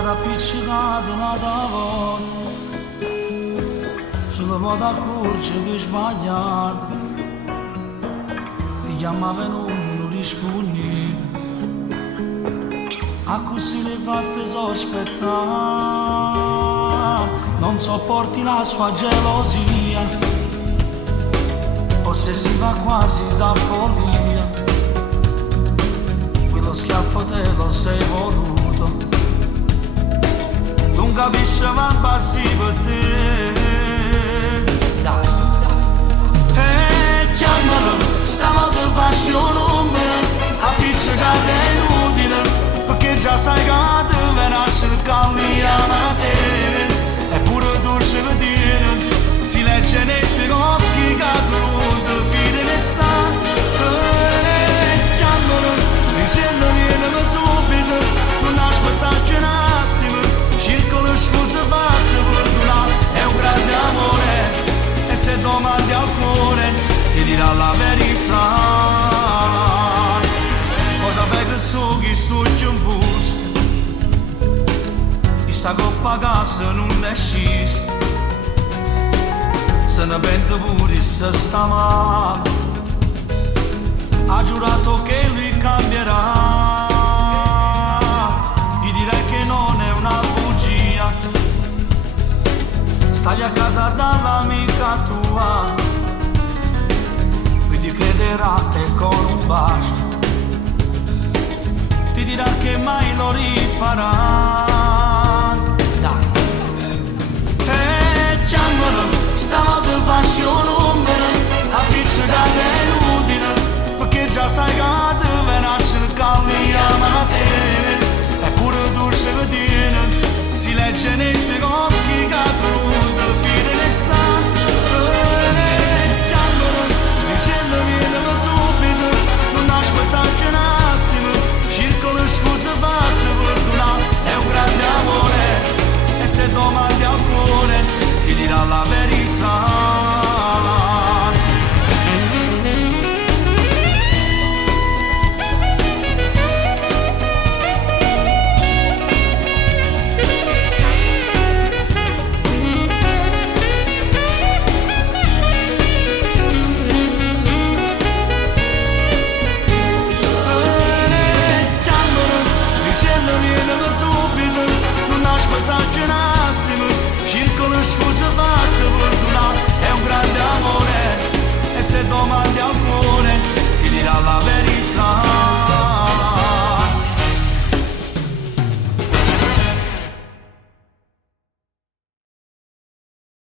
stata appiccicata una tavola sulla moda accorge che sbagliata, ti chiamava e non rispondi, a così le fatte sospettare, non sopporti la sua gelosia, ossessiva quasi da follia, quello schiaffo te lo sei voluto, non capisce ma passi per te. Dai, chiamalo, stavolta faccio un numero, appiccicata è inutile, perché già sai che te verrà a cercarmi a te, eppure tu ci vedi, si legge nei tuoi occhi che tu non ti fidi che sta. Chiamalo, dicendo vieni subito, non aspettarci un attimo, cerco le scuse fatte per durare, è un grande amore. E se domandi al cuore ti dirà la verità. Cosa fai che so che sto in fuso, questa coppa casa non è scesa, se ne pente pure se sta male, ha giurato che lui cambierà, gli direi che non è una bugia, stai a casa dall'amica tua, lui ti crederà e con un bacio ti dirà che mai lo rifarà. Dai, chiamalo, stavolta faccio un numero, appiccicata è inutile, perché già sai che te verrà a cercarmi a te, eppure tu ci vedi, si legge nei tuoi occhi che tu non ti fidi che sta. Chiamalo, dicendo vieni subito, non aspettarci un attimo, cerco le scuse fatte per durare, è un grande amore. E se domandi al cuore ti dirà la verità. Subito, non aspettarci un attimo, cerco le scuse fatte per durare, è un grande amore.